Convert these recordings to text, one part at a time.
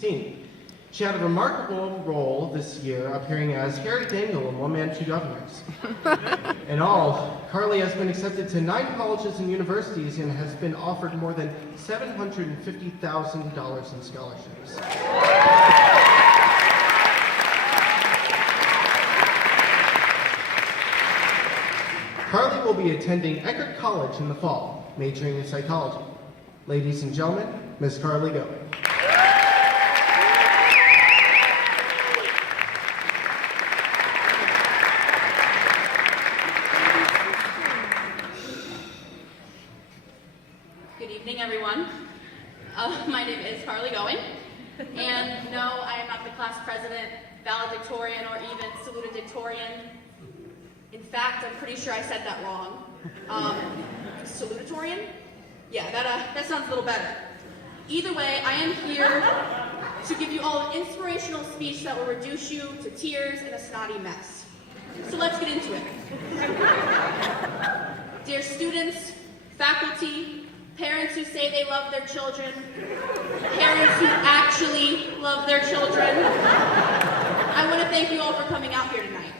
2016. She had a remarkable role this year, appearing as Harry Dangle in One Man, Two Governors. In all, Carly has been accepted to 9 colleges and universities and has been offered more than $750,000 in scholarships. Carly will be attending Eckerd College in the fall, majoring in psychology. Ladies and gentlemen, Miss Carly Go. Good evening, everyone. My name is Carly Going, and no, I am not the class president, valedictorian, or even salutatorian. In fact, I'm pretty sure I said that wrong. Salutatorian? Yeah, that sounds a little better. Either way, I am here to give you all an inspirational speech that will reduce you to tears and a snotty mess. So let's get into it. Dear students, faculty, parents who say they love their children, parents who actually love their children, I want to thank you all for coming out here tonight.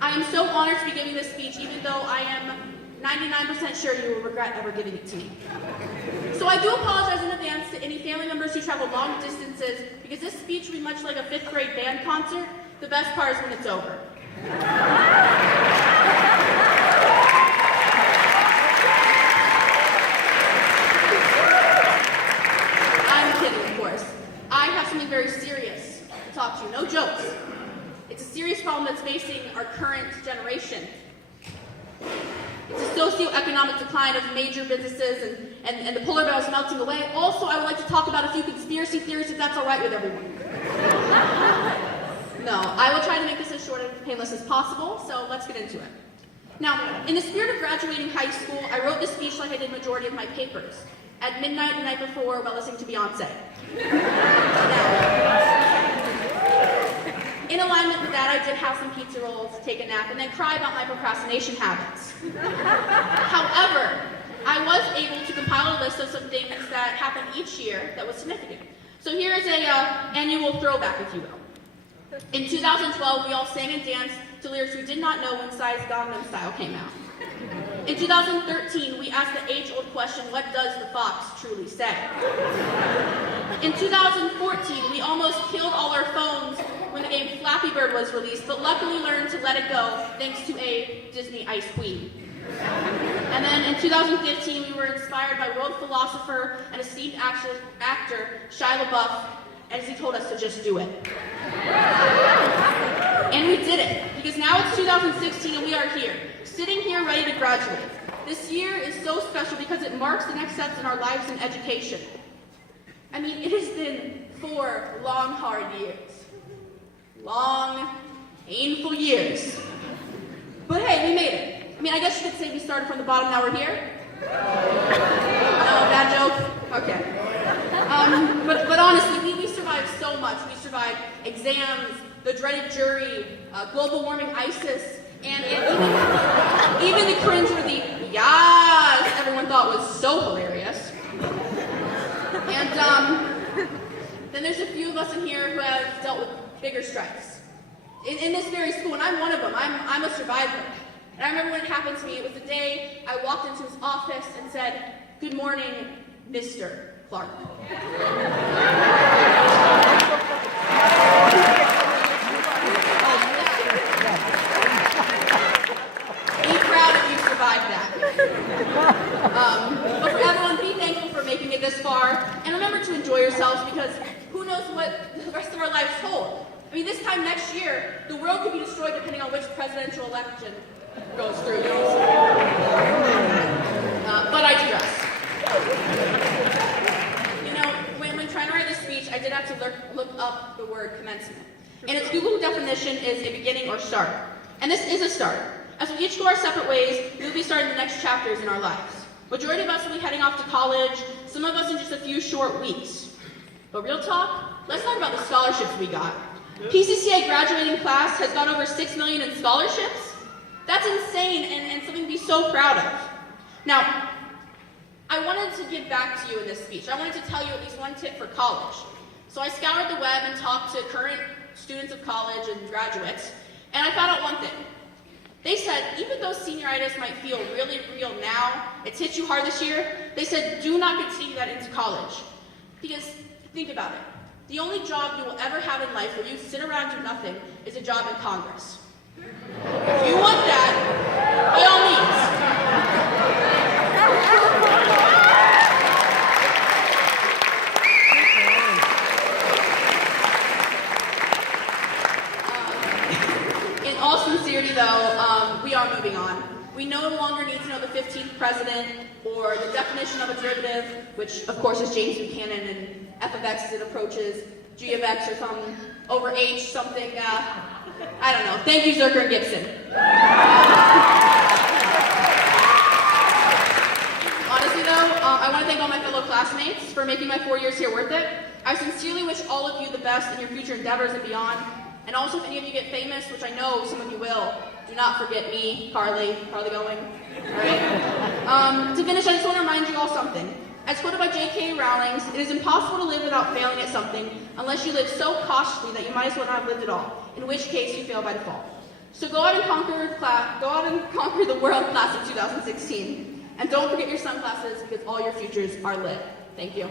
I am so honored to be giving this speech, even though I am 99% sure you will regret ever giving it to me. So I do apologize in advance to any family members who travel long distances, because this speech will be much like a 5th grade band concert. The best part is when it's over. I'm kidding, of course. I have something very serious to talk to you, no jokes. It's a serious problem that's facing our current generation. It's a socioeconomic decline of major businesses and the polar bear is melting away. Also, I would like to talk about a few conspiracy theories, if that's all right with everyone. No, I will try to make this as short and painless as possible, so let's get into it. Now, in the spirit of graduating high school, I wrote this speech like I did majority of my papers, at midnight the night before while listening to Beyonce. In alignment with that, I did have some pizza rolls, take a nap, and then cry about my procrastination habits. However, I was able to compile a list of some things that happened each year that was significant. So here is a annual throwback, if you will. In 2012, we all sang and danced to lyrics we did not know when Psy's Gangnam Style came out. In 2013, we asked the age-old question, what does the fox truly say? In 2014, we almost killed all our phones when the game Flappy Bird was released, but luckily learned to let it go thanks to a Disney Ice Queen. And then in 2015, we were inspired by world philosopher and esteemed actor Shia LaBeouf, as he told us to just do it. And we did it, because now it's 2016 and we are here, sitting here ready to graduate. This year is so special because it marks the next steps in our lives in education. I mean, it has been 4 long, hard years. Long, painful years. But hey, we made it. I mean, I guess you could say we started from the bottom, now we're here. No, bad joke? Okay. But honestly, we survived so much. We survived exams, the dreaded jury, global warming ISIS, and even the cringeworthy "yas" everyone thought was so hilarious. And then there's a few of us in here who have dealt with bigger strikes. In this very school, and I'm one of them. I'm a survivor. And I remember when it happened to me, it was the day I walked into his office and said, "Good morning, Mr. Clark." Be proud if you survived that. But for everyone, be thankful for making it this far, and remember to enjoy yourselves, because who knows what the rest of our lives hold. I mean, this time next year, the world could be destroyed depending on which presidential election goes through. But I digress. You know, when trying to write this speech, I did have to look up the word commencement. And its Google definition is a beginning or start. And this is a start. As we each go our separate ways, we will be starting the next chapters in our lives. Majority of us will be heading off to college, some of us in just a few short weeks. But real talk, let's talk about the scholarships we got. PCCA graduating class has got over $6 million in scholarships. That's insane and something to be so proud of. Now, I wanted to give back to you in this speech. I wanted to tell you at least one tip for college. So I scoured the web and talked to current students of college and graduates, and I found out one thing. They said, even though senioritis might feel really real now, it's hit you hard this year, they said, do not continue that into college. Because, think about it. The only job you will ever have in life where you sit around and do nothing is a job in Congress. If you want that, by all means. In all sincerity, though, we are moving on. We no longer need to know the 15th president or the definition of a derivative, which of course is James Buchanan and f of x as it approaches g of x or something over h something. I don't know. Thank you, Zerker and Gibson. Honestly, though, I want to thank all my fellow classmates for making my 4 years here worth it. I sincerely wish all of you the best in your future endeavors and beyond. And also, if any of you get famous, which I know some of you will, do not forget me, Carly going. All right. To finish, I just want to remind you all something. As quoted by J.K. Rowling, it is impossible to live without failing at something unless you live so cautiously that you might as well not have lived at all, in which case you fail by default. So go out and conquer the world class of 2016. And don't forget your sunglasses because all your futures are lit. Thank you.